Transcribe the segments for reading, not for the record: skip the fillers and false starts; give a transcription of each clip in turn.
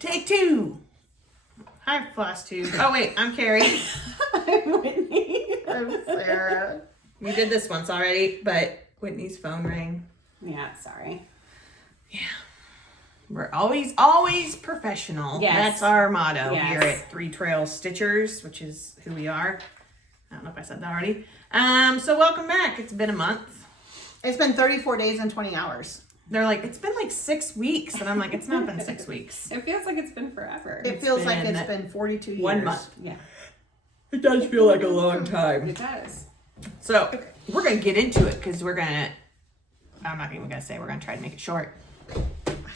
Take two. Hi, Flosstube. Oh, wait, I'm Carrie. I'm Whitney. I'm Sarah. We did this once already, but Whitney's phone rang. Yeah, sorry. Yeah. We're always professional. Yes. That's our motto Yes. here at Three Trail Stitchers, which is who we are. I don't know if I said that already. So welcome back. It's been a month. It's been 34 days and 20 hours. They're like, it's been like 6 weeks. And I'm like, it's not been 6 weeks. It feels like it's been forever. It feels like it's been 42 years. 1 month. Yeah, It does feel like a long time. it does. So we're going to get into it because I'm not even going to say we're going to try to make it short.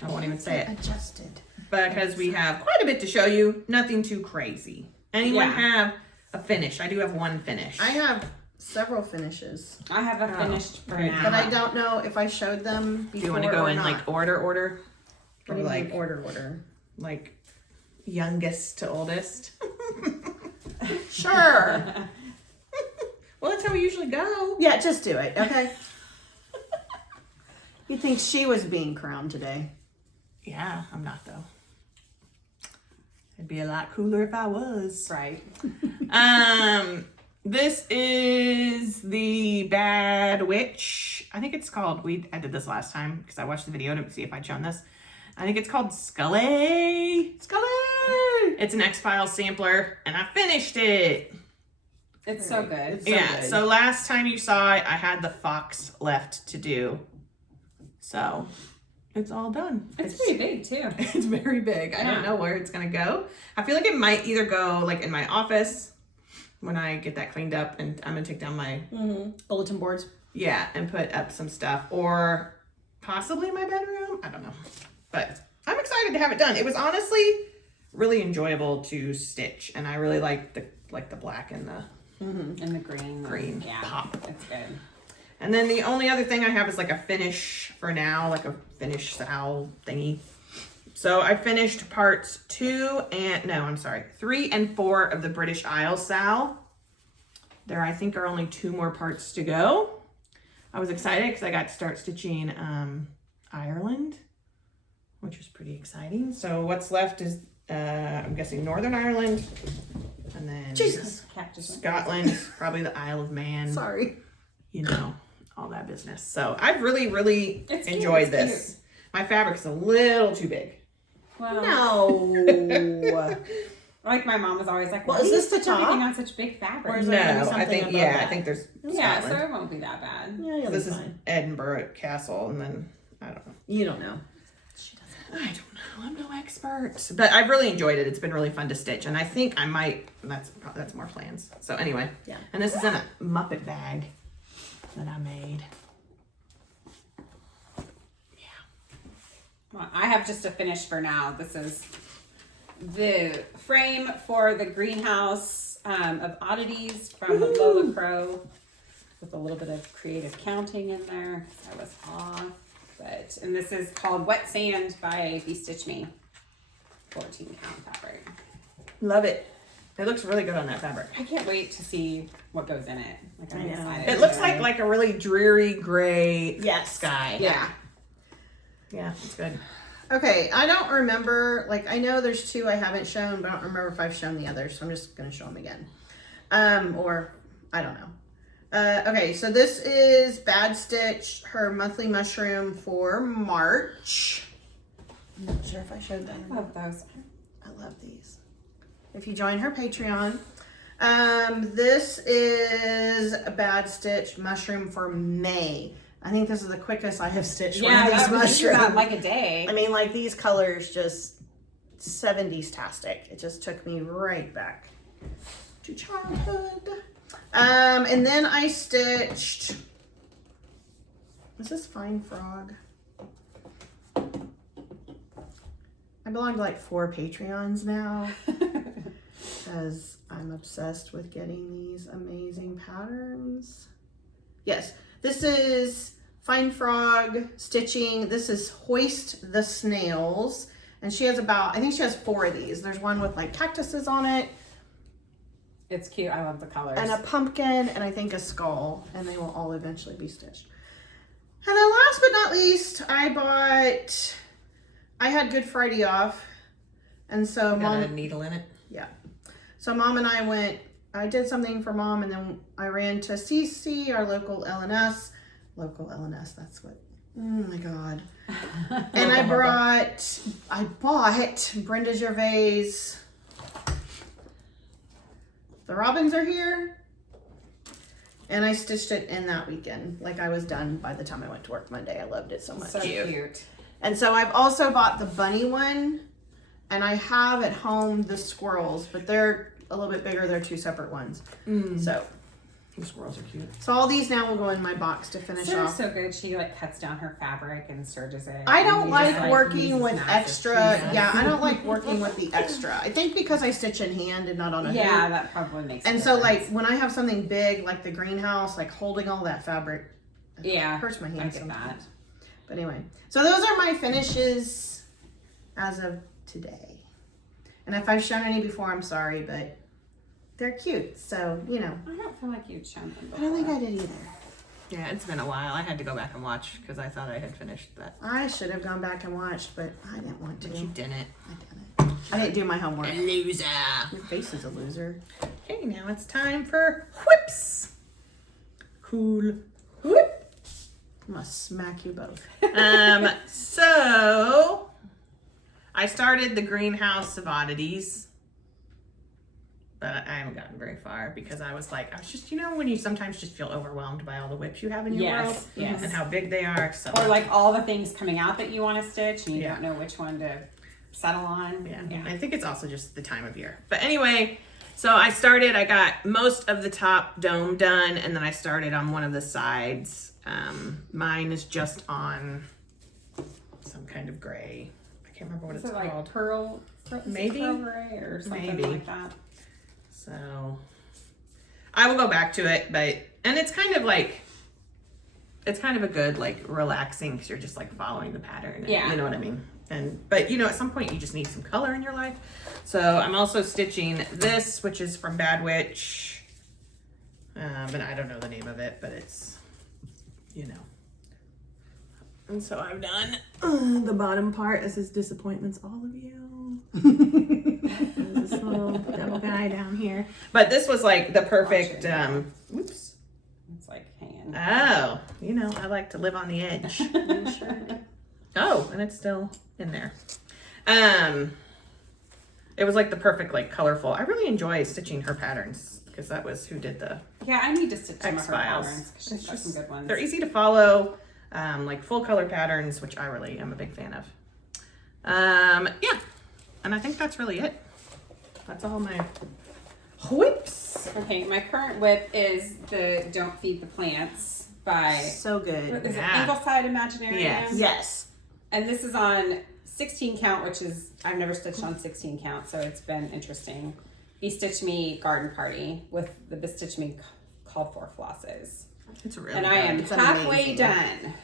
I won't even say it. Adjusted. Because we have quite a bit to show you. Nothing too crazy. Anyone have a finish? I do have one finish. I have several finishes. I have a finished for okay. now. But I don't know if I showed them before. Do you want to go or in not. like order? What Or do you like mean order? like youngest to oldest? Sure. Well, that's how we usually go. Yeah, just do it, okay? You think she was being crowned today? Yeah, I'm not though. It'd be a lot cooler if I was. Right. This is the Bad Witch. I think it's called, I did this last time because I watched the video to see if I'd shown this. I think it's called Scully. It's an X-Files sampler and I finished it. It's so good. It's so Yeah, good. so last time you saw it, I had the fox left to do. So it's all done. It's pretty big too. It's very big. I don't Yeah. know where it's gonna go. I feel like it might either go like in my office when I get that cleaned up, and I'm gonna take down my Bulletin boards. and put up some stuff, or possibly my bedroom. I don't know, but I'm excited to have it done. It was honestly really enjoyable to stitch, and I really like the black and the And the green. Yeah. pop. It's good. And then the only other thing I have is like a finish for now, like a finish sal thingy. So I finished parts 3 and 4 of the British Isles sal. There, I think, are only 2 more parts to go. I was excited because I got to start stitching Ireland, which was pretty exciting. So what's left is, I'm guessing, Northern Ireland, and then Jesus. Cactus. Scotland, probably the Isle of Man. Sorry. You know, all that business. So I've really It's cute, enjoyed it's this. My fabric's a little too big. Well, No. like my mom was always like, Well, "Why is are you this the top? picking on such big fabric?" Or is there gonna be something above I that? think there's Yeah, so Scotland. it won't be that bad. Yeah, you'll This be is fine. Edinburgh Castle, and then I don't know. You don't know. She doesn't. I don't know. I'm no expert, but I've really enjoyed it. It's been really fun to stitch, and I think I might. That's more plans. So anyway, Yeah. And this is in a Muppet bag that I made. Well, I have just a finish for now. This is the frame for the greenhouse of oddities from Lola Crow, with a little bit of creative counting in there. I was off, and this is called Wet Sand by Be Stitch Me, 14 count fabric. Love it. It looks really good on that fabric. I can't wait to see what goes in it. Like, I'm I know. excited. It looks like a really dreary gray sky. Yeah. Yeah, it's good. Okay, I don't remember, I know there's 2 I haven't shown, but I don't remember if I've shown the others, so I'm just going to show them again. Or, I don't know. Okay, so this is Bad Stitch, her monthly mushroom for March. I'm not sure if I showed that. I love those. I love these. If you join her Patreon. This is a Bad Stitch mushroom for May. I think this is the quickest I have stitched one of these mushrooms. Not like a day. I mean, these colors just 70s-tastic. It just took me right back to childhood. And then I stitched, is this Fine Frog? I belong to 4 Patreons now because I'm obsessed with getting these amazing patterns. Yes, this is Fine Frog stitching. This is Hoist the Snails. And she has I think she has 4 of these. There's one with cactuses on it. It's cute. I love the colors. And a pumpkin, and I think a skull. And they will all eventually be stitched. And then last but not least, I had Good Friday off. And so Got a needle in it. So Mom and I did something for Mom, and then I ran to CC, our local LNS. Local LNS, that's what, oh my God. And I bought Brenda Gervais. The Robins Are Here. And I stitched it in that weekend. Like, I was done by the time I went to work Monday. I loved it so much. So cute. And so I've also bought the bunny one. And I have at home the squirrels, but they're a little bit bigger. They're two separate ones. So the squirrels are cute. So all these now will go in my box to finish Sarah's off. so good. She like cuts down her fabric and serges it. I don't And like just, working uses with massive extra. pieces. Yeah, I don't like working with the extra. I think because I stitch in hand and not on a Yeah, hoop. that probably makes. And a so difference. like when I have something big like the greenhouse, like holding all that fabric, it Yeah, hurts my I hands get sometimes. that. But anyway, so those are my finishes as of today. And if I've shown any before, I'm sorry, but they're cute. So, you know. I don't feel like you'd shown them I before. don't think I did either. Yeah, it's been a while. I had to go back and watch because I thought I had finished that. I should have gone back and watched, but I didn't want to. But you didn't. I didn't. I didn't do my homework. A loser. Your face is a loser. Okay, now it's time for whips. Cool whip. I'm gonna smack you both. So I started the greenhouse of oddities, but I haven't gotten very far because I was just, you know, when you sometimes just feel overwhelmed by all the whips you have in your world Yes. and how big they are. So Or like all the things coming out that you want to stitch and you Yeah. don't know which one to settle on. yeah, I think it's also just the time of year. But anyway, so I got most of the top dome done, and then I started on one of the sides. Mine is just on some kind of gray. I can't remember what Is it's it like called. pearl Maybe. pearl gray or something Maybe. like that? So I will go back to it, and it's kind of a good like relaxing because you're just like following the pattern. And, Yeah. you know what I mean. But you know, at some point you just need some color in your life. So I'm also stitching this, which is from Bad Witch, and I don't know the name of it, but it's, you know. And so I've done the bottom part. This is disappointments, all of you. There's this little devil guy down here. But this was like the perfect, whoops. It's like hanging. Oh, you know, I like to live on the edge. Oh, and it's still in there. It was like the perfect, like colorful. I really enjoy stitching her patterns because that was who did the Yeah, I need to stitch some of her X-Files. patterns because she's got some good ones. They're easy to follow, like full color patterns, which I really am a big fan of. Yeah, and I think that's really it. That's all my whips. Okay, my current whip is the Don't Feed the Plants by So good. is Yeah. it Ingleside Imaginary? Yes. Yes. And this is on 16 count, which is, I've never stitched on 16 count, so it's been interesting. He stitched me Garden Party with the Bestitch Me called for flosses. It's really And I am It's halfway amazing. done.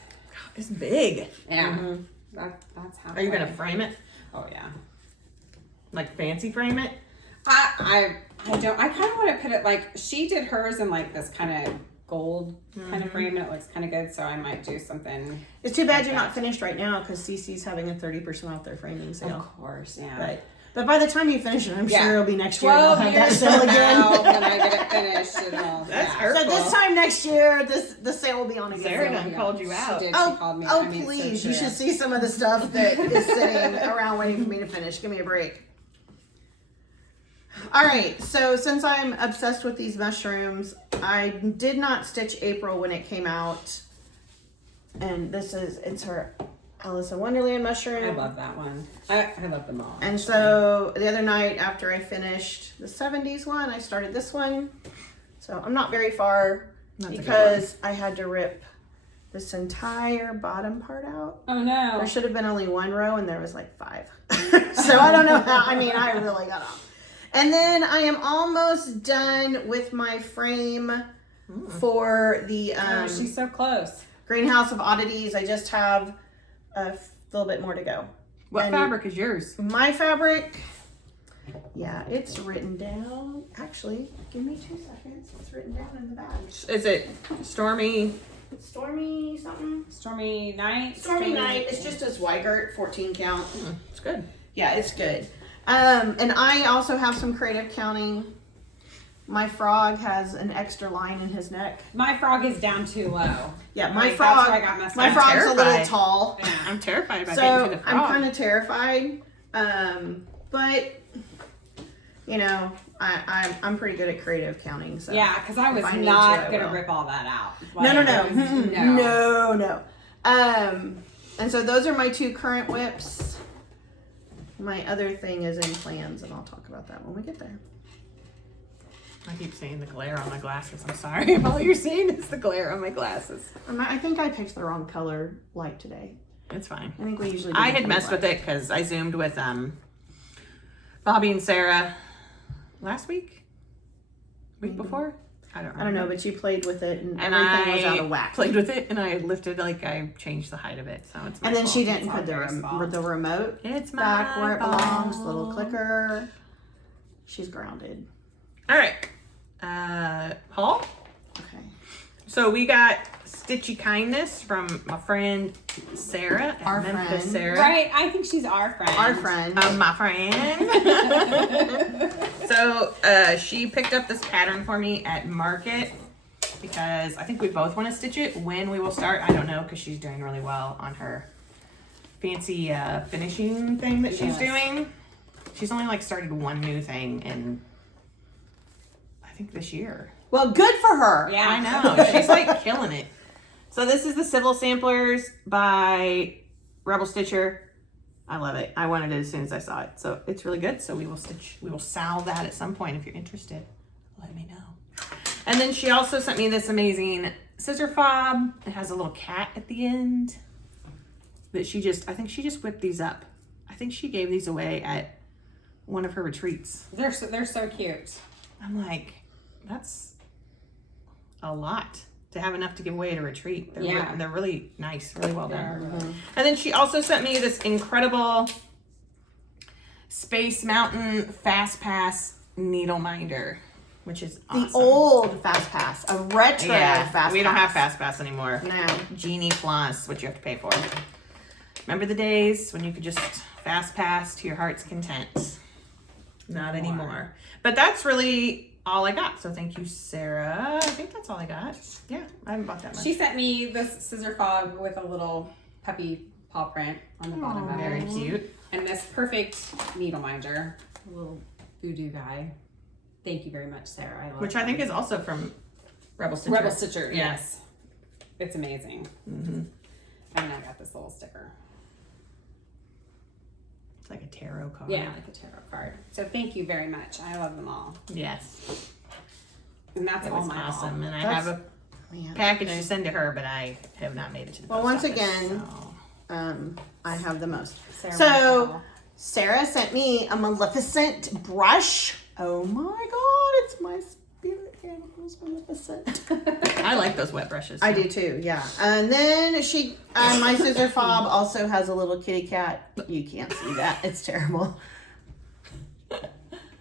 It's big. Yeah. Mhm. That's how. Are you gonna frame it? Oh yeah. Like fancy frame it? I don't. I kind of want to put it like she did hers in like this kind of gold kind of frame, and it looks kind of good. So I might do something. It's too bad you're not finished right now because CC's having a 30% off their framing sale. Of course, yeah. But by the time you finish it, I'm Yeah. sure it'll be next year. And I'll 12 have that years sale from now, again. when I get it finished, it'll. That's yeah. hurtful. So this time next year, the sale will be on again. Sarah So- done called you out. She did. Oh, She called me. oh I mean, it's so please! You true. should see some of the stuff that is sitting around waiting for me to finish. Give me a break. All right, so since I'm obsessed with these mushrooms, I did not stitch April when it came out, and it's her Alice in Wonderland mushroom. I love that one. I love them all. And so the other night after I finished the 70s one, I started this one. So I'm not very far That's a good because I had to rip this entire bottom part out. Oh no. There should have been only one row and there was like 5. So I don't know how, I mean, I really got off. And then I am almost done with my frame for the Oh, she's so close. Greenhouse of Oddities. I just have a little bit more to go. What And- fabric is yours? My fabric, yeah, it's written down. Actually, give me 2 seconds. It's written down in the bag. Is it Stormy? Stormy something? Stormy Night. Stormy Night. It's just a Zweigert 14 count. It's good. Yeah, it's good. And I also have some creative counting. My frog has an extra line in his neck. My frog is down too low. Yeah, my Like, frog. That's where I got messed My up. frog's a little terrified. tall, Yeah. I'm terrified about so getting to the frog. I'm kind of terrified. But you know, I'm pretty good at creative counting. So Yeah, because I was if I need not to, I gonna will. rip all that out. No, Like, no, it was- no. And so those are my 2 current whips. My other thing is in plans, and I'll talk about that when we get there. I keep saying the glare on my glasses. I'm sorry if all you're seeing is the glare on my glasses. I think I picked the wrong color light today. It's fine. I think we usually. Do I the had messed with it because I zoomed with Bobby and Sarah last week before. I don't know, but you played with it, and and everything I was out of whack. played with it, and I lifted I changed the height of it, so it's. My And then she fault. didn't It's put the all Sarah's fault. the remote It's my back where it belongs. fault. Little clicker. She's grounded. All right, Paul. Okay. So we got Stitchy Kindness from my friend Sarah at Our Memphis, friend. Sarah. Right, I think she's our friend. Our friend. My friend. So she picked up this pattern for me at Market because I think we both want to stitch it. When we will start, I don't know, because she's doing really well on her fancy finishing thing that she's Yes. doing. She's only started one new thing in I think this year. Well, good for her. Yeah, I know. She's killing it. So this is the Civil Samplers by Rebel Stitcher. I love it. I wanted it as soon as I saw it. So it's really good. So we will sow that at some point. If you're interested, let me know. And then she also sent me this amazing scissor fob. It has a little cat at the end that I think she just whipped these up. I think she gave these away at one of her retreats. they're so cute. I'm like, that's a lot to have enough to give away at a retreat. They're really nice, really well done. And then she also sent me this incredible Space Mountain Fast Pass needle minder, which is awesome. The old Fast Pass, a retro Fast Pass. We don't have Fast Pass anymore. No. Genie Plus, what you have to pay for. Remember the days when you could just Fast Pass to your heart's content? Not anymore. But that's really all I got. So thank you, Sarah. I think that's all I got. Yeah, I haven't bought that much. She sent me this scissor fob with a little puppy paw print on the bottom of Very it. cute. And this perfect needle minder, a little voodoo guy. Thank you very much, Sarah. I love Which I think is also from Rebel Stitcher. Rebel Stitcher. Yeah. Yes, it's amazing. Mm-hmm. And I got this little sticker. It's like a tarot card. Yeah, like a tarot card. So thank you very much. I love them all. Yes. And that's It all was my awesome. haul. And I That's- have a Man. package to send to her, but I have not made it to the Well, post once office, again, so. I have the most. Sarah So- Michael. Sarah sent me a Maleficent brush. Oh my god, it's my spirit animals Maleficent. I like those wet brushes. I so. do too, yeah. And then my scissor fob also has a little kitty cat. You can't see that. It's terrible.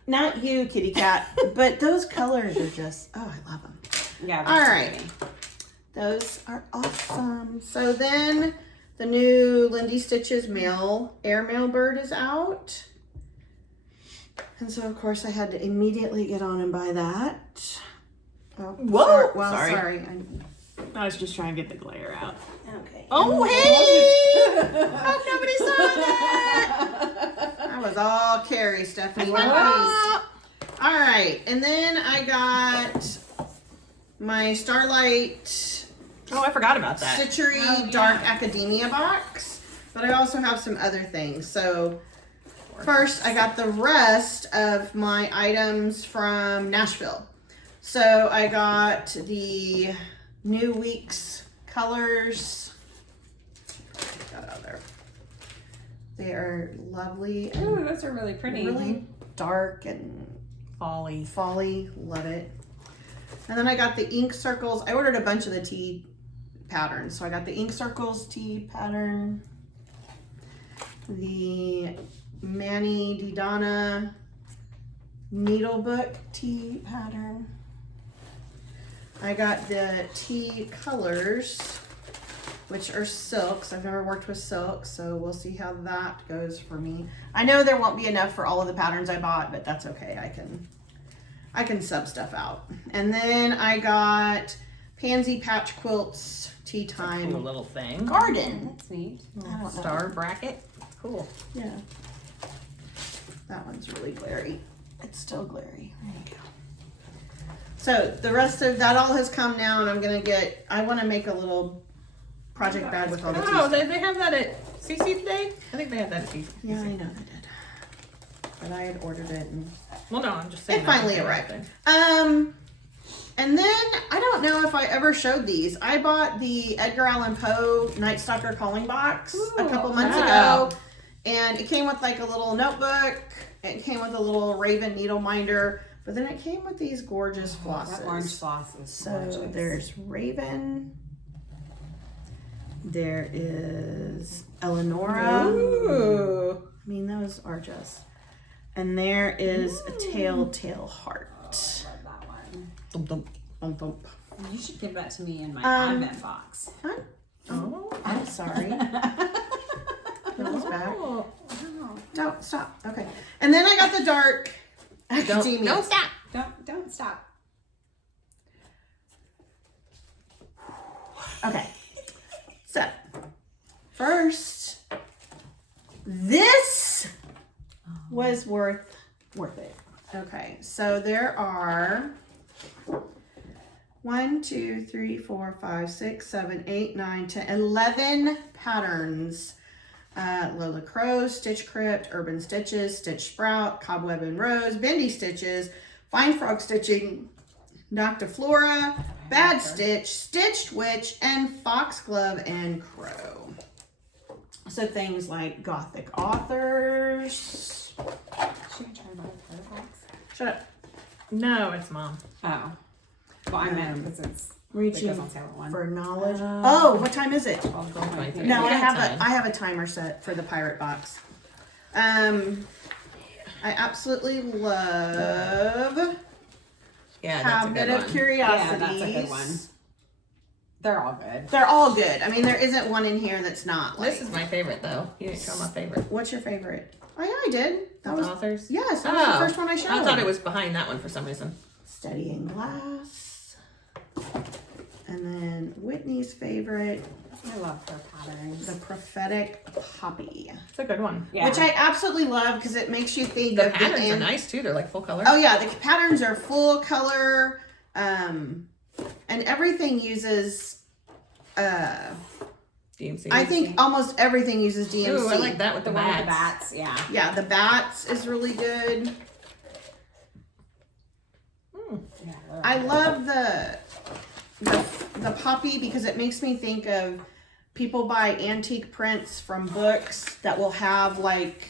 Not you, kitty cat, but those colors are just, oh, I love them. Yeah. All right. Those are awesome. So then the new Lindy Stitches airmail bird is out. And so, of course, I had to immediately get on and buy that. Oh, Whoa! sorry. Sorry. I was just trying to get the glare out. Okay. Oh, hey! Hope nobody saw that. That was all Carrie, Stephanie. What? All right. And then I got my Starlight Oh, I forgot about that. Stitchery Oh, yeah. Dark Academia box. But I also have some other things. So first, I got the rest of my items from Nashville. So I got the New Week's colors. Get that out of there. They are lovely and Ooh, those are really pretty. really dark and Folly. folly. Love it. And then I got the ink circles. I ordered a bunch of the tea patterns. So I got the ink circles tea pattern, the Manny Didana needlebook tea pattern. I got the tea colors which are silks. I've never worked with silk, so we'll see how that goes for me. I know there won't be enough for all of the patterns I bought, but that's okay. I can sub stuff out. And then I got Pansy Patch Quilts Tea Time Cool little thing. Garden. That's neat. I don't know. Star bracket. Cool. Yeah. That one's really glary. It's still glary. There you go. So the rest of that all has come now, and I want to make a little project bag with all the Oh, tea. they have that at CC today? I think they had that at CC. Yeah, I know they did. But I had ordered it, and Well, no, I'm just saying. it finally arrived. And then I don't know if I ever showed these. I bought the Edgar Allan Poe Night Stalker calling box a couple months ago, and it came with like a little notebook. It came with a little Raven needle minder, but then it came with these gorgeous flosses. That orange floss is So gorgeous. there's Raven. There is Eleonora. Ooh. I mean, those are just. And there is a Telltale Heart. I love that one. Thump, thump. Bump, bump. You should give that to me in my advent box. Oh. I'm sorry. Goes back. Oh. Don't stop. Okay. And then I got the dark academia. Don't stop. Don't stop. Okay. So, first, this was worth it. Okay. So there are 1, 2, 3, 4, 5, 6, 7, 8, 9, 10, 11 patterns. Lola Crow, Stitch Crypt, Urban Stitches, Stitch Sprout, Cobweb and Rose, Bendy Stitches, Fine Frog Stitching, Noctiflora, Bad Stitch, Stitched Witch, and Foxglove and Crow. So things like Gothic authors. Should I try my other box? Shut up. No, it's Mom. Oh. Well, I meant because it's Reaching goes on sale at 1. for knowledge. Oh, what time is it? I'll go right there. No, Yeah, I have a timer set for the pirate box. I absolutely love Yeah, that's a Cabinet good of one. Curiosities. Yeah, that's a good one. They're all good. They're all good. I mean, there isn't one in here that's not like. This is my favorite, though. You didn't show my favorite. What's your favorite? Oh yeah, I did. That was Authors? yes. That was the first one I showed. I thought it was behind that one for some reason. Studying Glass, and then Whitney's favorite, I love their patterns. the Prophetic Poppy, It's a good one. Yeah. which I absolutely love because it makes you think The of patterns the are nice, too. They're like full color. Oh yeah, the patterns are full color, and everything uses. DMC. I think almost everything uses DMC. Ooh, I like that with the the one with the bats. bats, yeah. Yeah, the bats is really good. Yeah, I love the poppy because it makes me think of people buy antique prints from books that will have like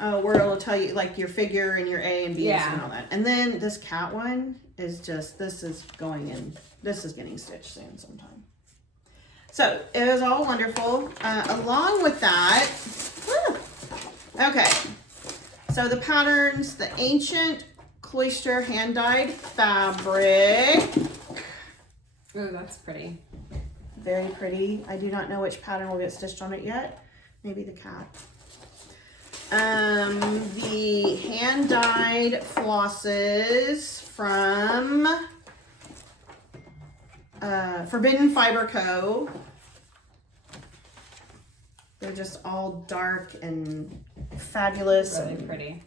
where it'll tell you like your figure and your A and B's and all that. And then this cat one is just this is getting stitched soon sometime. So it was all wonderful. Along with that, okay. So the patterns, the ancient cloister hand-dyed fabric. Ooh, that's pretty. Very pretty. I do not know which pattern will get stitched on it yet. Maybe the cat. The hand-dyed flosses from Forbidden Fiber Co. They're just all dark and fabulous. Really pretty.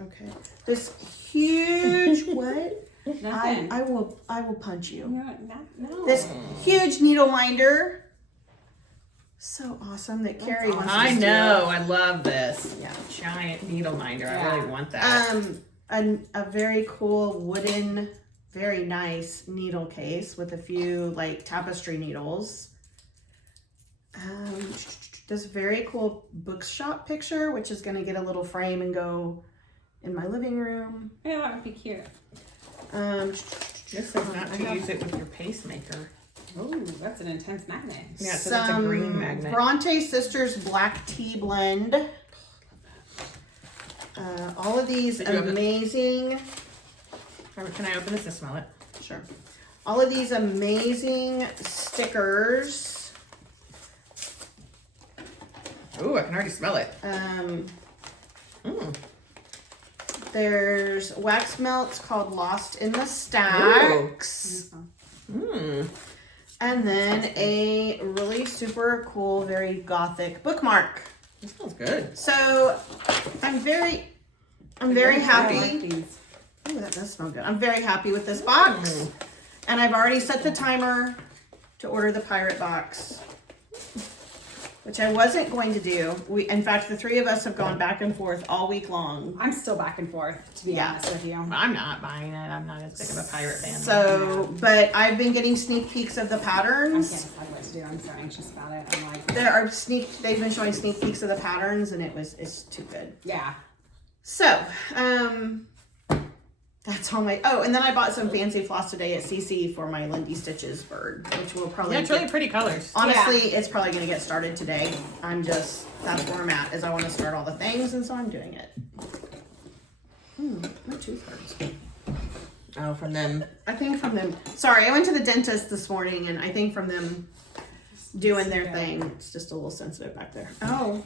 Okay. This huge what? Nothing. I will punch you. No. This huge needle minder. So awesome that Carrie wants to I steal. know. I love this. Yeah. Giant needle minder. I Yeah. really want that. A very cool wooden, very nice needle case with a few like tapestry needles. This very cool bookshop picture, which is going to get a little frame and go in my living room. Yeah, that would be cute. This is not to use it with your pacemaker. Ooh, that's an intense magnet. Yeah, it says it's a green magnet. Bronte Sisters Black Tea Blend. All of these Did you have it? amazing Can I open this to smell it? Sure. All of these amazing stickers. Ooh, I can already smell it. There's wax melts called Lost in the Stacks. And then a really super cool, very gothic bookmark. This smells good. So I'm very happy. I like these. Ooh, that does smell good. I'm very happy with this box. And I've already set the timer to order the pirate box, which I wasn't going to do. In fact, the three of us have gone back and forth all week long. I'm still back and forth, to be honest with you. I'm not buying it. I'm not as big of a pirate fan. So, but I've been getting sneak peeks of the I can't patterns. decide what to do. I'm so anxious about it. I'm like, They've been showing sneak peeks of the patterns, and it's too good. yeah. So, that's all my, and then I bought some fancy floss today at CC for my Lindy Stitches bird, which will probably Yeah, it's really pretty colors. honestly, it's probably going to get started today. That's where I'm at, is I want to start all the things, and so I'm doing it. My tooth hurts. Oh, from them. I think from them, sorry, I went to the dentist this morning, and I think from them doing their thing, it's just a little sensitive back there. Oh.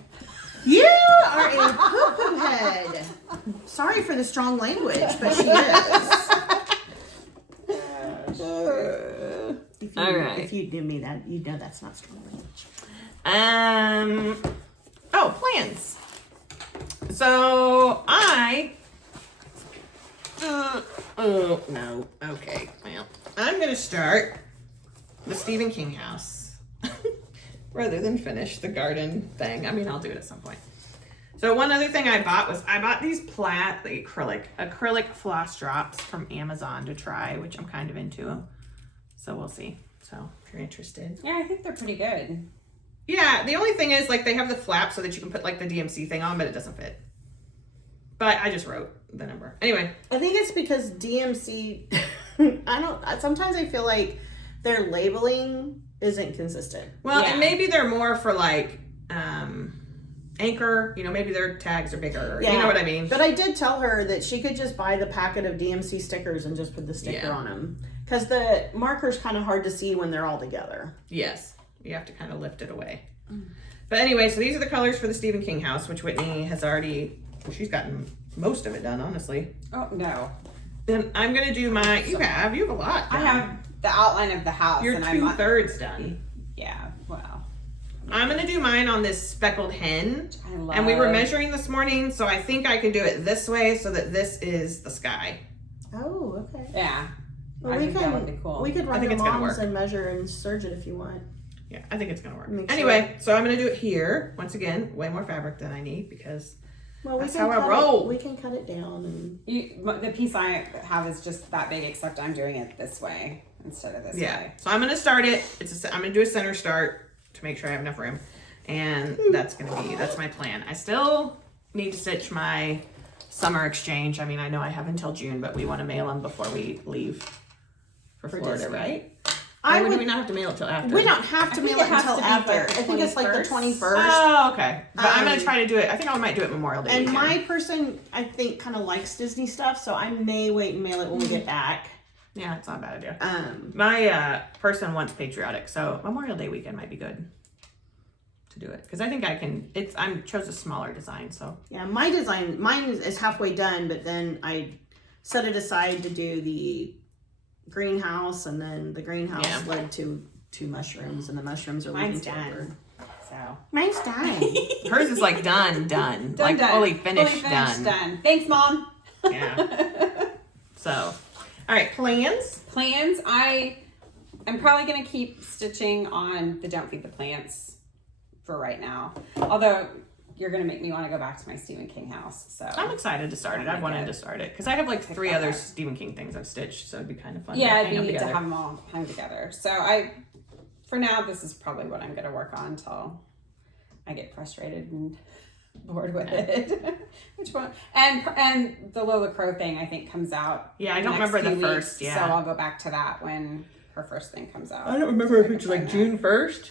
You are a poo-poo head. Sorry for the strong language, but she is. If you knew me, that you'd know that's not strong language. Plans. So no. Okay. Well, I'm gonna start the Stephen King house. Rather than finish the garden thing. I mean, I'll do it at some point. So one other thing I bought these acrylic floss drops from Amazon to try, which I'm kind of into. So we'll see. So if you're interested. Yeah, I think they're pretty good. Yeah, the only thing is they have the flap so that you can put the DMC thing on, but it doesn't fit. But I just wrote the number. Anyway. I think it's because DMC, sometimes I feel like their labeling isn't consistent. Well, and maybe they're more for anchor, maybe their tags are bigger. You know what I mean? But I did tell her that she could just buy the packet of DMC stickers and just put the sticker on them. Because the marker's kind of hard to see when they're all together. Yes. You have to kind of lift it away. But anyway, so these are the colors for the Stephen King house, which Whitney has she's gotten most of it done, honestly. Oh, no. Then I'm going to do you have a lot done. I have the outline of the house. You're and 2/3 done. Yeah, well. I'm going to do mine on this speckled hen. I love. And we were measuring this morning, so I think I can do it this way so that this is the sky. Oh, okay. Yeah. Well, I think that would be cool. We could run think your it's gonna moms work. and measure and serge it if you want. Yeah, I think it's going to work. Make Anyway, so I'm going to do it here. Once again, way more fabric than I need because that's how I cut roll. We can cut it down. And The piece I have is just that big, except I'm doing it this way instead of this way. So I'm going to start it. I'm going to do a center start to make sure I have enough room. And that's my plan. I still need to stitch my summer exchange. I mean, I know I have until June, but we want to mail them before we leave for Florida, Disney. right? do we not have to mail it till after? We don't have to mail it until after. I think it's like the 21st. Oh, okay. But I'm going to try to do it. I think I might do it Memorial Day And weekend. my person, I think, kind of likes Disney stuff, so I may wait and mail it when we get back. Yeah, it's not a bad idea. My person wants patriotic, so Memorial Day weekend might be good to do it because I think I can. I chose a smaller design, so Yeah, mine is halfway done, but then I set it aside to do the greenhouse, and then the greenhouse led to 2 mushrooms, and the mushrooms are leading Mine's to a done. bird. So Mine's done. hers is like done, like done. fully finished, done. done. Thanks, Mom. Yeah. So, all right, plans. Plans. I'm probably gonna keep stitching on the Don't Feed the Plants for right now. Although you're gonna make me want to go back to my Stephen King house. So I'm excited to start it. I've wanted to start it because I have like 3 other Stephen King things I've stitched, so it'd be kind of fun. yeah, to it'd hang be them neat to together. have them all hung together. So for now, this is probably what I'm gonna work on until I get frustrated and bored with it. Which one? And the Lola Crow thing I think comes out. Yeah, I in don't next remember the few weeks, first. Yeah, so I'll go back to that when her first thing comes out. I don't remember if it's like June 1st.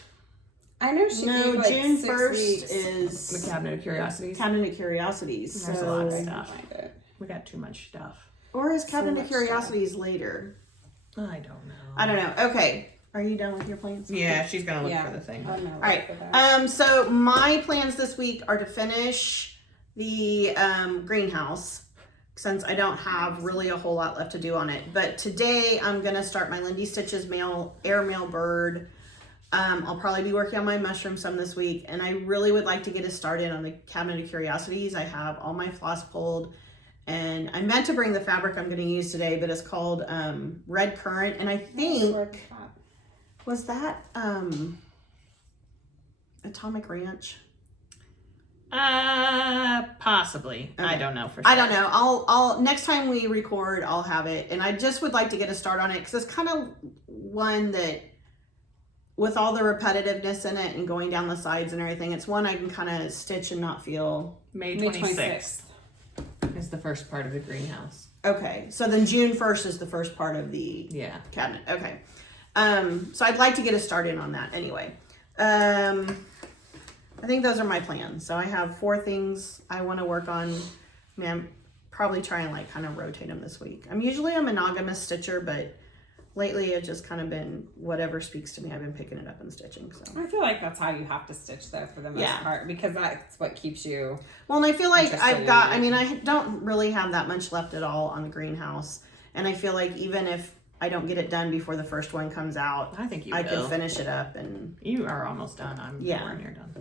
I know she No, gave like June 6 1st weeks. is The Cabinet of Curiosities. Cabinet of Curiosities. There's a So lot of I can stuff. find it. We got too much stuff. Or is So Cabinet of much Curiosities later? I don't know. I don't know. Okay. Are you done with your plans? Yeah, she's gonna look Yeah. for the thing. Oh, no, All right. So my plans this week are to finish the greenhouse, since I don't have really a whole lot left to do on it. But today I'm gonna start my Lindy Stitches airmail bird. I'll probably be working on my mushroom some this week, and I really would like to get us started on the Cabinet of Curiosities. I have all my floss pulled, and I meant to bring the fabric I'm going to use today, but it's called Red Currant, and I think was that Atomic Ranch? Possibly. Okay. I don't know for sure. I don't know. I'll next time we record, I'll have it, and I just would like to get a start on it because it's kind of one that, with all the repetitiveness in it and going down the sides and everything, it's one I can kind of stitch and not feel. May 26th is the first part of the greenhouse. Okay, so then June 1st is the first part of the cabinet. Okay, so I'd like to get a start in on that anyway. I think those are my plans. So I have 4 things I want to work on. I mean, I'm probably try and like kind of rotate them this week. I'm usually a monogamous stitcher, but lately it's just kind of been whatever speaks to me. I've been picking it up and stitching. So I feel like that's how you have to stitch though for the most part, because that's what keeps you. Well, and I feel like interested I mean, I don't really have that much left at all on the greenhouse. And I feel like even if I don't get it done before the first one comes out, I think you I will. can finish it up. And You are almost done. I'm when you're done.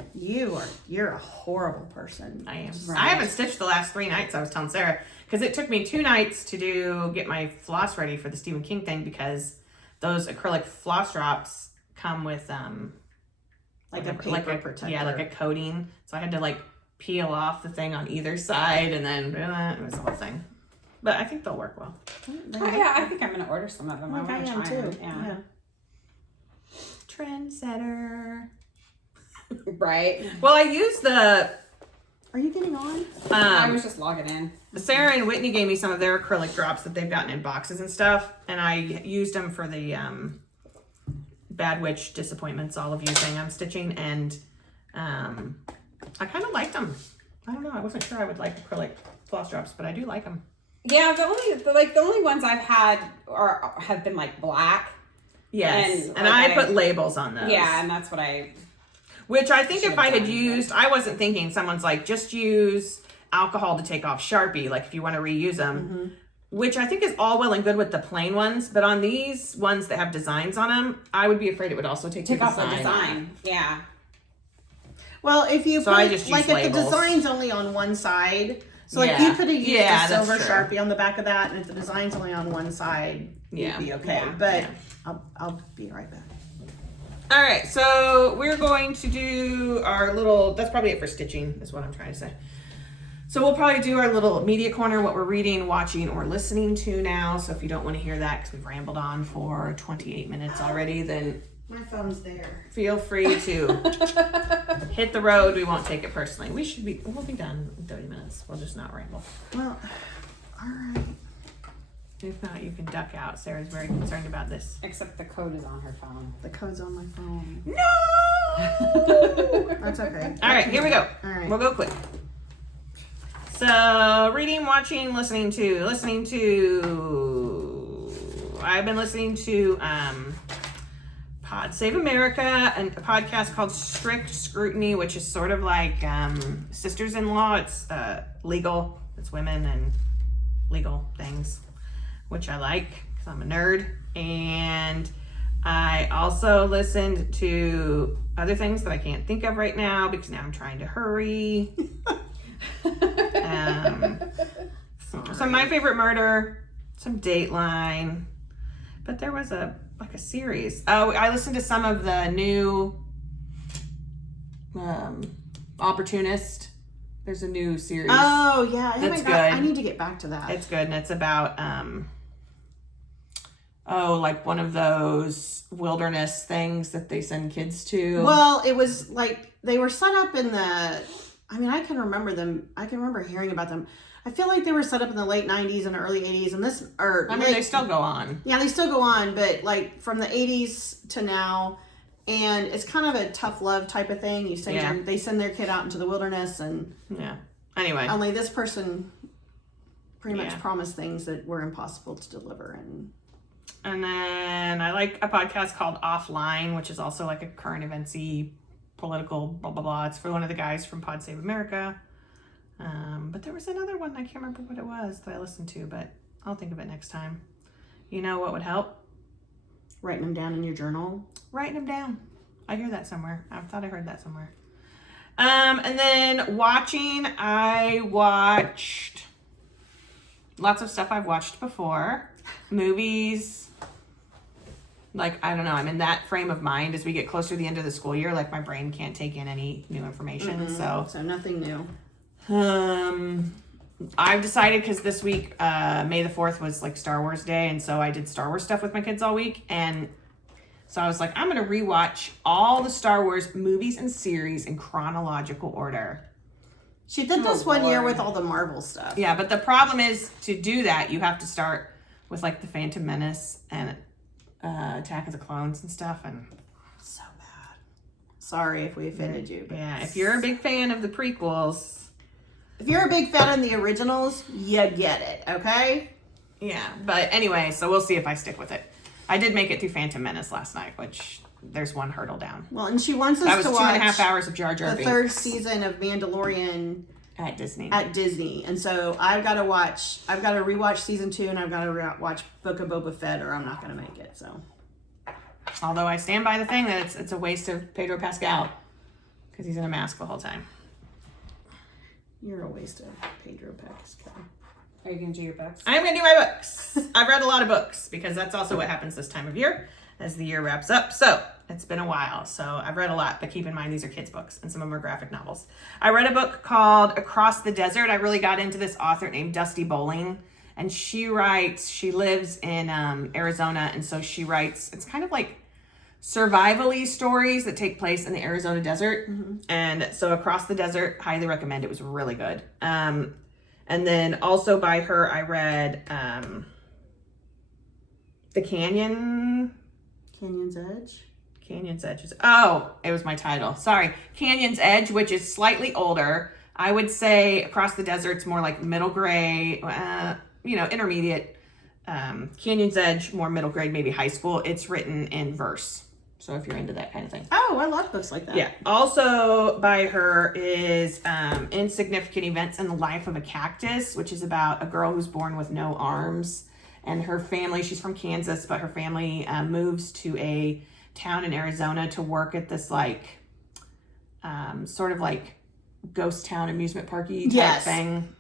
you're a horrible person. I am. Right. I haven't stitched the last 3 nights. I was telling Sarah, because it took me 2 nights to get my floss ready for the Stephen King thing, because those acrylic floss drops come with Like a paper protector. Yeah, like a coating. So I had to like peel off the thing on either side, and then it was the whole thing. But I think they'll work well. Oh, yeah, I think I'm gonna order some of them. Like I want to am try too. them. Yeah. Trendsetter. Right. Well, I used the. Are you getting on? I was just logging in. Sarah and Whitney gave me some of their acrylic drops that they've gotten in boxes and stuff, and I used them for the Bad Witch Disappointments All of You thing I'm stitching, and I kind of liked them. I don't know. I wasn't sure I would like acrylic floss drops, but I do like them. Yeah, the only ones I've had have been like black. Yes, and like, I put labels on those. Yeah, and that's what I. Which I think if I had done, used, I wasn't thinking someone's like, just use alcohol to take off Sharpie, like if you want to reuse them. Mm-hmm. Which I think is all well and good with the plain ones, but on these ones that have designs on them, I would be afraid it would also take off the design. Yeah. Well, if you So put, I just use like if labels. the design's only on one side, so like Yeah. you could have used Yeah, a that's silver true. Sharpie on the back of that, and if the design's only on one side, Yeah. you'd be okay. Yeah. But Yeah. I'll be right back. All right, so we're going to do our little, that's probably it for stitching, is what I'm trying to say. So we'll probably do our little media corner, what we're reading, watching, or listening to now. So if you don't want to hear that, because we've rambled on for 28 minutes already, then My phone's there. feel free to hit the road. We won't take it personally. We'll be done in 30 minutes. We'll just not ramble. Well, all right. If not, you can duck out. Sarah's very concerned about this. Except the code is on her phone. The code's on my phone. No! That's okay. All right, here we go. All right. We'll go quick. So, reading, watching, listening to. I've been listening to Pod Save America, and a podcast called Strict Scrutiny, which is sort of like Sisters-in-Law. It's legal. It's women and legal things, which I like because I'm a nerd. And I also listened to other things that I can't think of right now because now I'm trying to hurry. So My Favorite Murder, some Dateline, but there was a series. Oh, I listened to some of the new Opportunist. There's a new series. Oh yeah, I That's haven't got. good. I need to get back to that. It's good, and it's about like one of those wilderness things that they send kids to. Well, it was like they were set up in the. I mean, I can remember them. I can remember hearing about them. I feel like they were set up in the late 90s and early 80s, and they still go on. Yeah, they still go on, but like from the 80s to now, and it's kind of a tough love type of thing. They send their kid out into the wilderness, and Yeah. Anyway. only this person pretty much promise things that were impossible to deliver. And then I like a podcast called Offline, which is also like a current eventsy political blah blah blah. It's for one of the guys from Pod Save America. But there was another one, I can't remember what it was that I listened to, but I'll think of it next time. You know what would help? Writing them down in your journal. Writing them down. I hear that somewhere. I thought I heard that somewhere. And then watching, I watched lots of stuff I've watched before. Movies. Like, I don't know, I'm in that frame of mind as we get closer to the end of the school year. Like, my brain can't take in any new information. So nothing new. I've decided, because this week, May the 4th was like Star Wars Day, and so I did Star Wars stuff with my kids all week, and so I was like, I'm going to rewatch all the Star Wars movies and series in chronological order. She did this one year with all the Marvel stuff. Yeah, but the problem is, to do that, you have to start with like the Phantom Menace and Attack of the Clones and stuff, and so bad. Sorry if we offended you. But yeah, if you're a big fan of the prequels... If you're a big fan of the originals, you get it, okay? Yeah, but anyway, so we'll see if I stick with it. I did make it through Phantom Menace last night, which there's one hurdle down. Well, and she wants us that was to 2.5 hours of Jar Jar the Binks. third season of Mandalorian at Disney. And so I've got to rewatch season 2, and I've got to watch Book of Boba Fett, or I'm not going to make it. So, although I stand by the thing that it's a waste of Pedro Pascal because he's in a mask the whole time. You're a waste of Pedro Pascal. Are you going to do your books? I'm going to do my books. I've read a lot of books because that's also what happens this time of year as the year wraps up. So it's been a while. So I've read a lot, but keep in mind these are kids' books and some of them are graphic novels. I read a book called Across the Desert. I really got into this author named Dusty Bowling, and she lives in Arizona, and so she writes, it's kind of like survival-y stories that take place in the Arizona desert. Mm-hmm. And so Across the Desert, highly recommend. It was really good. And then also by her, I read The Canyon's Edge. It was my title. Sorry. Canyon's Edge, which is slightly older. I would say Across the Desert's more like middle grade, intermediate. Canyon's Edge, more middle grade, maybe high school. It's written in verse. So if you're into that kind of thing. Oh, I love books like that. Yeah. Also by her is Insignificant Events in the Life of a Cactus, which is about a girl who's born with no arms. And her family, she's from Kansas, but her family moves to a town in Arizona to work at this like sort of like ghost town amusement parky type thing,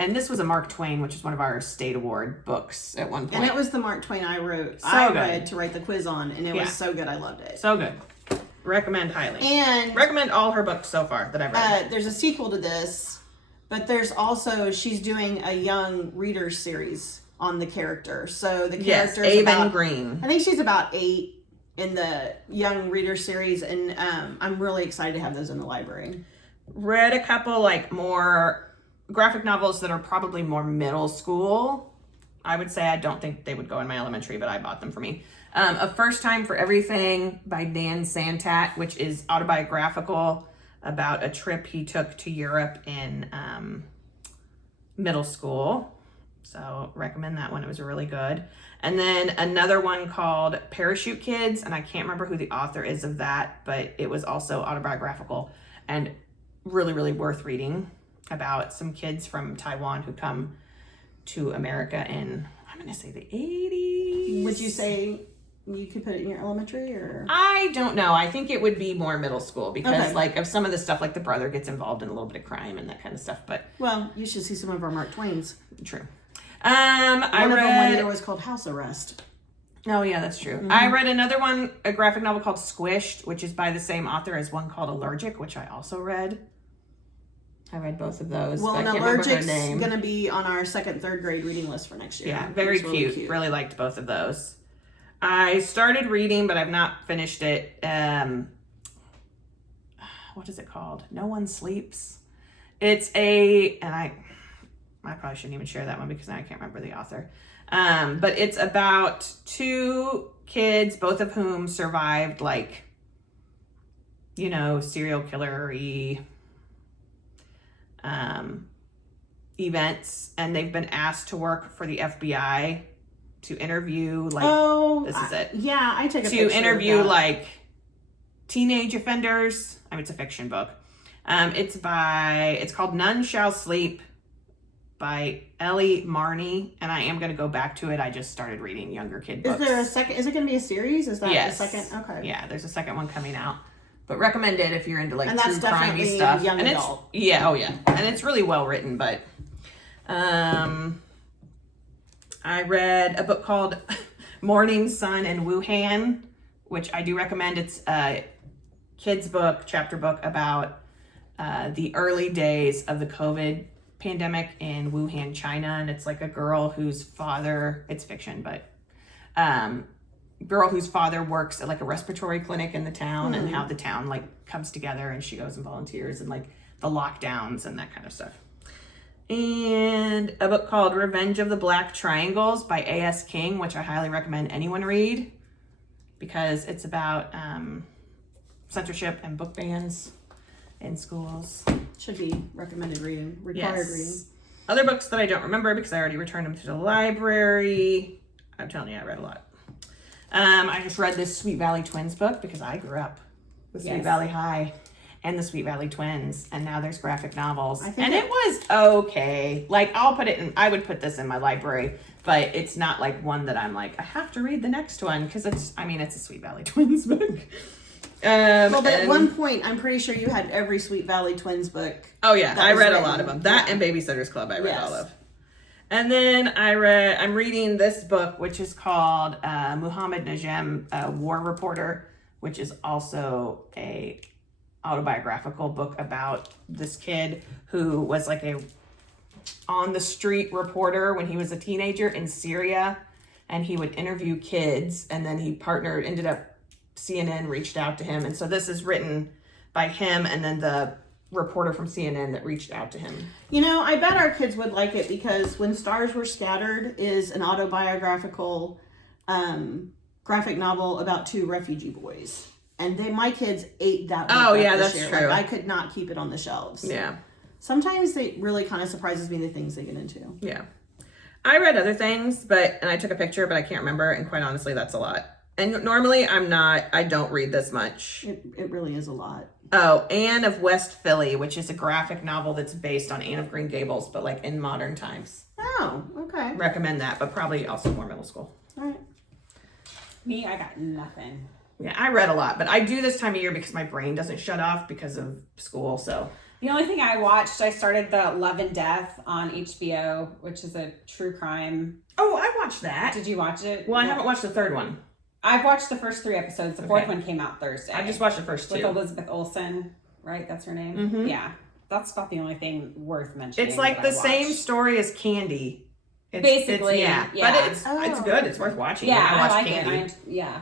and this was a Mark Twain, which is one of our state award books at one point. And it was the Mark Twain I read to write the quiz on, and it was so good. I loved it. So good. Recommend highly. And recommend all her books so far that I've read. There's a sequel to this, but there's also, she's doing a young reader series on the character. So the character is Avon Green. I think she's about 8 in the young reader series, and I'm really excited to have those in the library. Read a couple like more graphic novels that are probably more middle school. I would say I don't think they would go in my elementary, but I bought them for me. A First Time for Everything by Dan Santat, which is autobiographical about a trip he took to Europe in middle school. So recommend that one. It was really good. And then another one called Parachute Kids, and I can't remember who the author is of that, but it was also autobiographical and really, really worth reading, about some kids from Taiwan who come to America in, I'm going to say the 80s. Would you say you could put it in your elementary, or? I don't know. I think it would be more middle school because like of some of the stuff, like the brother gets involved in a little bit of crime and that kind of stuff. But well, you should see some of our Mark Twain's. True. One of them one year was called House Arrest. Oh yeah, that's true. Mm-hmm. I read another one, a graphic novel called Squished, which is by the same author as one called Allergic, which I also read. I read both of those. Well, and Allergic's going to be on our 2nd, 3rd grade reading list for next year. Yeah, very cute. Really liked both of those. I started reading, but I've not finished it. What is it called? No One Sleeps. It's and I probably shouldn't even share that one because now I can't remember the author. But it's about 2 kids, both of whom survived like, serial killer-y events, and they've been asked to work for the FBI to interview, like, this is it. Yeah, I took a To picture interview, of that. like, teenage offenders. I mean, it's a fiction book. It's called None Shall Sleep by Ellie Marney, and I am going to go back to it. I just started reading younger kid books. Is there a second? Is it going to be a series? Is that Yes. the second? Okay. Yeah, there's a second one coming out. But recommend it if you're into like And true that's crimey definitely stuff. young And adult. oh yeah, and it's really well written. But I read a book called Morning Sun in Wuhan, which I do recommend. It's a kid's book, chapter book about the early days of the COVID pandemic in Wuhan, China. And it's like a girl whose father, it's fiction, but girl whose father works at like a respiratory clinic in the town, and how the town like comes together, and she goes and volunteers, and like the lockdowns and that kind of stuff. And a book called Revenge of the Black Triangles by A.S. King, which I highly recommend anyone read because it's about censorship and book bans in schools. Should be recommended reading, required reading. Other books that I don't remember because I already returned them to the library. I'm telling you, I read a lot. I just read this Sweet Valley Twins book because I grew up with Sweet Valley High and the Sweet Valley Twins, and now there's graphic novels. And it was okay. Like, I would put this in my library, but it's not like one that I'm like, I have to read the next one because it's a Sweet Valley Twins book. Well, but at one point, I'm pretty sure you had every Sweet Valley Twins book. Oh yeah, I read written. a lot of them. That and Babysitter's Club I read all of. And then I'm reading this book, which is called Muhammad Najem, a war reporter, which is also a autobiographical book about this kid who was like a on the street reporter when he was a teenager in Syria, and he would interview kids, and then CNN reached out to him. And so this is written by him and then the reporter from CNN that reached out to him. You know, I bet our kids would like it because When Stars Were Scattered is an autobiographical graphic novel about two refugee boys. And my kids ate that book up this year. True. Like, I could not keep it on the shelves. Yeah. Sometimes it really kind of surprises me the things they get into. Yeah. I read other things, and I took a picture, but I can't remember. And quite honestly, that's a lot. And normally I don't read this much. It really is a lot. Oh, Anne of West Philly, which is a graphic novel that's based on Anne of Green Gables, but like in modern times. Oh, okay. Recommend that, but probably also more middle school. All right. Me, I got nothing. Yeah, I read a lot, but I do this time of year because my brain doesn't shut off because of school, so. The only thing I watched, I started the Love and Death on HBO, which is a true crime. Oh, I watched that. Did you watch it? Well, I haven't watched the third one. I've watched the first 3 episodes. The fourth one came out Thursday. I just watched the first 2. With Elizabeth Olsen, right? That's her name? Mm-hmm. Yeah. That's about the only thing worth mentioning. It's like the same story as Candy. Basically, yeah. But it's good. It's worth watching. Yeah, I watched like Candy. it. Yeah,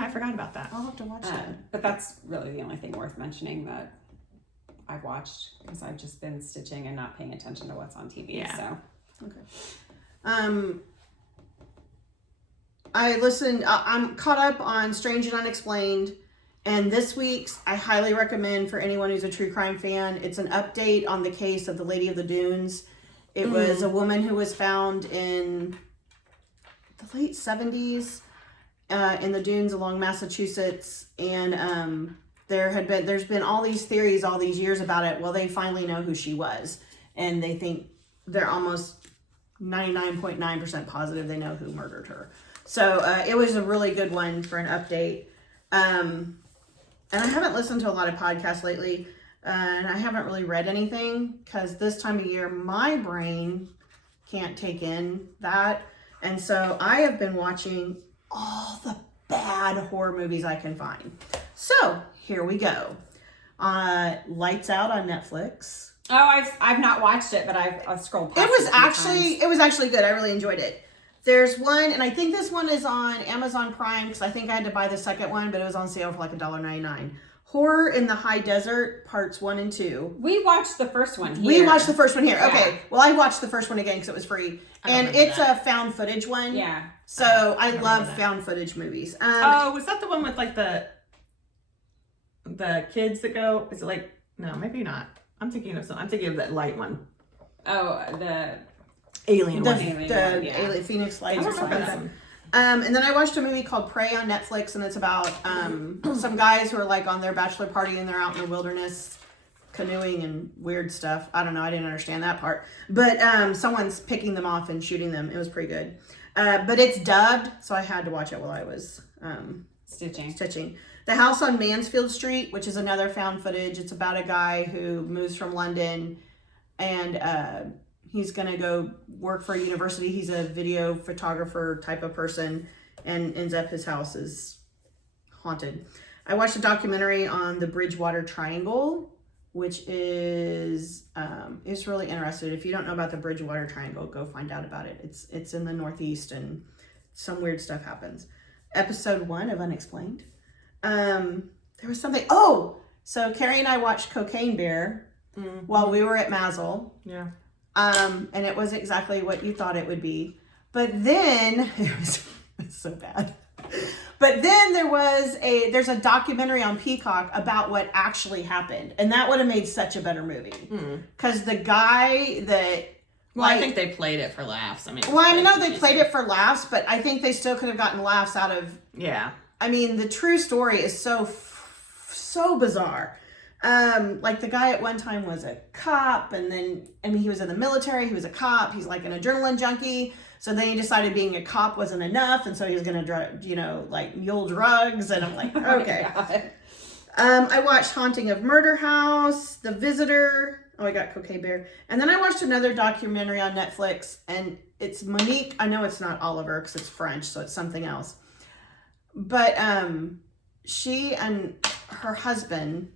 I forgot about that. I'll have to watch that. But that's really the only thing worth mentioning that I've watched because I've just been stitching and not paying attention to what's on TV. Yeah. So. Okay. I'm caught up on Strange and Unexplained, and this week's I highly recommend for anyone who's a true crime fan. It's an update on the case of the Lady of the Dunes. It was a woman who was found in the late 70s in the dunes along Massachusetts, and there's been all these theories all these years about it. Well, they finally know who she was, and they think they're almost 99.9% positive they know who murdered her. So it was a really good one for an update. And I haven't listened to a lot of podcasts lately, and I haven't really read anything because this time of year my brain can't take in that. And so I have been watching all the bad horror movies I can find. So here we go. Lights Out on Netflix. Oh, I've not watched it, but I've scrolled past It was actually good. I really enjoyed it. There's one, and I think this one is on Amazon Prime because I think I had to buy the second one, but it was on sale for like $1.99. Horror in the High Desert, parts 1 and 2. We watched the first one here. We watched the first one here. Yeah. Okay. Well, I watched the first one again because it was free. And it's a found footage one. Yeah. So I love found footage movies. Was that the one with like the kids that go? Is it like, no, maybe not. I'm thinking of that light one. the Alien The, one. Alien the one, yeah. Alien Phoenix I Lights or don't something remember like that that. one. And then I watched a movie called Prey on Netflix, and it's about some guys who are like on their bachelor party and they're out in the wilderness canoeing and weird stuff. I don't know. I didn't understand that part. But someone's picking them off and shooting them. It was pretty good. But it's dubbed, so I had to watch it while I was stitching. The House on Mansfield Street, which is another found footage. It's about a guy who moves from London and he's going to go work for a university. He's a video photographer type of person and ends up his house is haunted. I watched a documentary on the Bridgewater Triangle, which is it's really interesting. If you don't know about the Bridgewater Triangle, go find out about it. It's in the Northeast and some weird stuff happens. Episode 1 of Unexplained. There was something. Oh, so Carrie and I watched Cocaine Bear while we were at Mazel. Yeah. And it was exactly what you thought it would be. But then it was so bad. But then there's a documentary on Peacock about what actually happened, and that would have made such a better movie. Because the guy that I think they played it for laughs. I know they played it for laughs, but I think they still could have gotten laughs out of. Yeah. I mean, the true story is so bizarre. Like the guy at one time was a cop, and then he was in the military. He was a cop. He's like an adrenaline junkie. So then he decided being a cop wasn't enough, and so he was gonna mule drugs. And I'm like, okay. I watched Haunting of Murder House, The Visitor. Oh, I got Cocaine Bear, and then I watched another documentary on Netflix, and it's Monique. I know it's not Oliver because it's French, so it's something else. But she and her husband.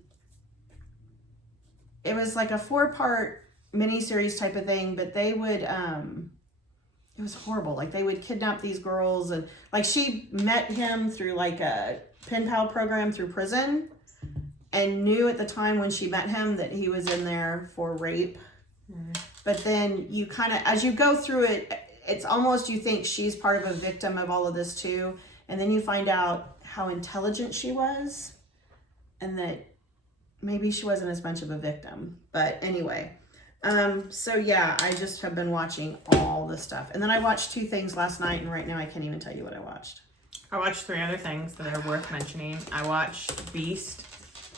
It was like a 4-part miniseries type of thing, but they would, it was horrible. Like they would kidnap these girls, and like she met him through like a pen pal program through prison and knew at the time when she met him that he was in there for rape. But then you kind of, as you go through it, it's almost you think she's part of a victim of all of this too. And then you find out how intelligent she was and that maybe she wasn't as much of a victim, but anyway. So yeah, I just have been watching all this stuff. And then I watched 2 things last night, and right now I can't even tell you what I watched. I watched 3 other things that are worth mentioning. I watched Beast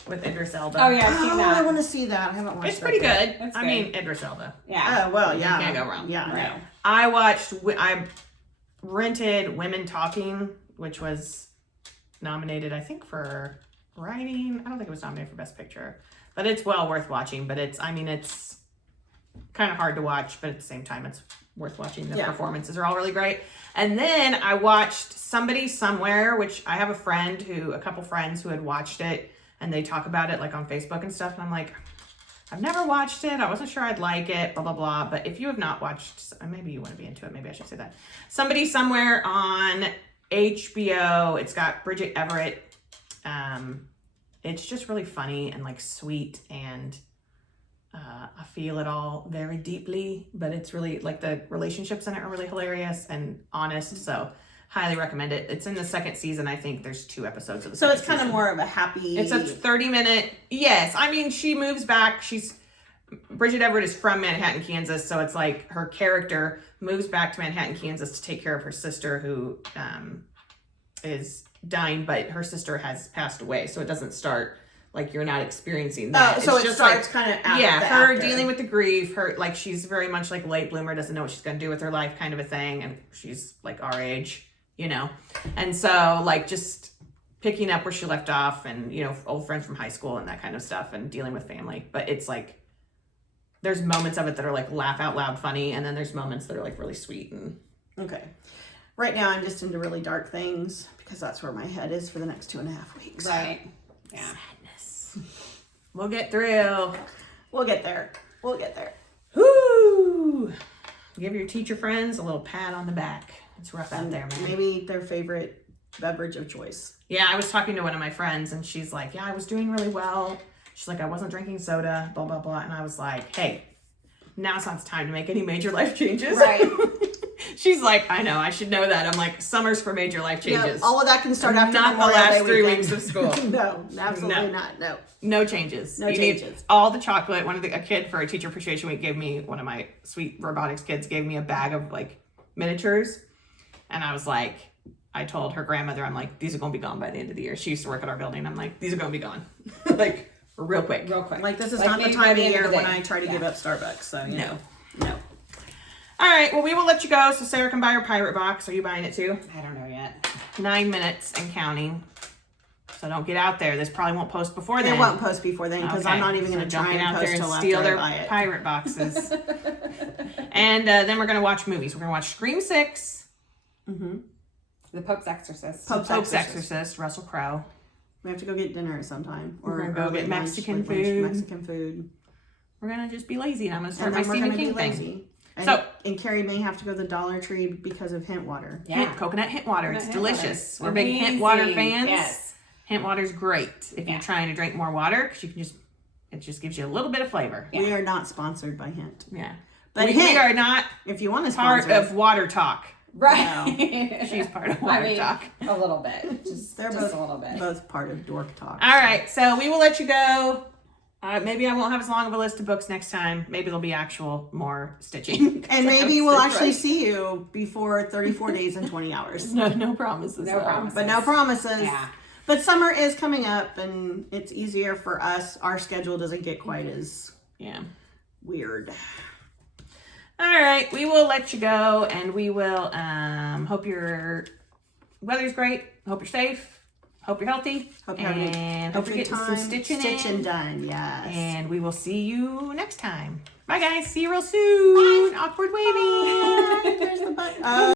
with Idris Elba. Oh yeah, I've seen that. I want to see that. I haven't watched It's that pretty yet. good. It's I good. mean, Idris Elba. Yeah. Oh, well, yeah. You can't go wrong. Yeah, Right. no. I rented Women Talking, which was nominated, I think, for writing. I don't think it was nominated for Best Picture, but it's well worth watching. But it's kind of hard to watch, but at the same time, it's worth watching. The performances are all really great. And then I watched Somebody Somewhere, which I have a couple friends who had watched it, and they talk about it like on Facebook and stuff. And I'm like, I've never watched it. I wasn't sure I'd like it, blah, blah, blah. But if you have not watched, maybe you want to be into it. Maybe I should say that. Somebody Somewhere on HBO. It's got Bridget Everett. It's just really funny and like sweet, and I feel it all very deeply, but it's really like the relationships in it are really hilarious and honest. So highly recommend it. It's in the 2nd season. I think there's 2 episodes of the So second it's kind of season. more of a happy... It's a 30-minute... Yes. I mean, she moves back. Bridget Everett is from Manhattan, Kansas. So it's like her character moves back to Manhattan, Kansas to take care of her sister who is dying, but her sister has passed away. So it doesn't start... Like, you're not experiencing that. so it's it just starts like, kind of after. yeah, her after. dealing with the grief. Her, like, she's very much like a late bloomer, doesn't know what she's going to do with her life kind of a thing. And she's like our age, you know. And so, like, just picking up where she left off and, you know, old friends from high school and that kind of stuff and dealing with family. But it's like, there's moments of it that are like laugh out loud funny. And then there's moments that are like really sweet. And Okay. Right now I'm just into really dark things because that's where my head is for the next 2.5 weeks. Right. Yeah. sadness. We'll get through. We'll get there. We'll get there. Whoo! Give your teacher friends a little pat on the back. It's rough out there, man. Maybe their favorite beverage of choice. Yeah, I was talking to one of my friends and she's like, yeah, I was doing really well. She's like, I wasn't drinking soda, blah, blah, blah. And I was like, hey, now's not the time to make any major life changes. Right. She's like, I know, I should know that. I'm like, summer's for major life No, changes. all of that can start after Not the Memorial last Day 3 weekend. weeks of school. No, absolutely No. not. No. No changes. No You need changes. all the chocolate. A kid for a teacher appreciation week gave me, one of my sweet robotics kids gave me a bag of like miniatures. And I was like, I told her grandmother, I'm like, these are going to be gone by the end of the year. She used to work at our building. I'm like, these are going to be gone. Like, real quick. Real quick. Like, this is Like not the maybe by time of the end year of the when day. I try to give Yeah. up Starbucks. So, you No. know. No. All right. Well, we will let you go so Sarah can buy her pirate box. Are you buying it too? I don't know yet. 9 minutes and counting. So don't get out there. This probably won't post before then. It won't post before then because I'm not even going to don't try get and out post there and till steal after I their buy it. pirate boxes. And then we're going to watch movies. We're going to watch Scream 6. Mm-hmm. The Pope's Exorcist. Pope's Pope's Exorcist. Exorcist, Russell Crowe. We have to go get dinner at some time. We're gonna go late get lunch, Mexican late lunch, food. Mexican food. We're going to just be lazy and I'm going to start And my then we're Stephen going to be King thing. lazy. And, So- and Carrie may have to go to the Dollar Tree because of hint water. Yeah. Coconut hint water. Coconut It's hint water. delicious. We're big hint water Amazing. fans. Yes. Hint water's great if Yeah. you're trying to drink more water because it just gives you a little bit of flavor. Yeah. We are not sponsored by Hint. Yeah. But we Hint, are not if you want to part sponsor us, of Water Talk. Right. She's part of Water I mean, Talk. a little bit. Just they're a little bit. both part of Dork Talk. All right, so we will let you go. Maybe I won't have as long of a list of books next time. Maybe there'll be actual more stitching. And maybe we'll actually see you before 34 days and 20 hours. No promises. No though. promises. But no promises. Yeah. But summer is coming up and it's easier for us. Our schedule doesn't get quite as Yeah. weird. All right, we will let you go, and we will hope your weather's great. Hope you're safe. Hope you're healthy. Hope you're having and hope hope you're you're getting getting some stitching stitching in. done. Yes. And we will see you next time. Bye, guys. See you real soon. Awkward waving. There's the button.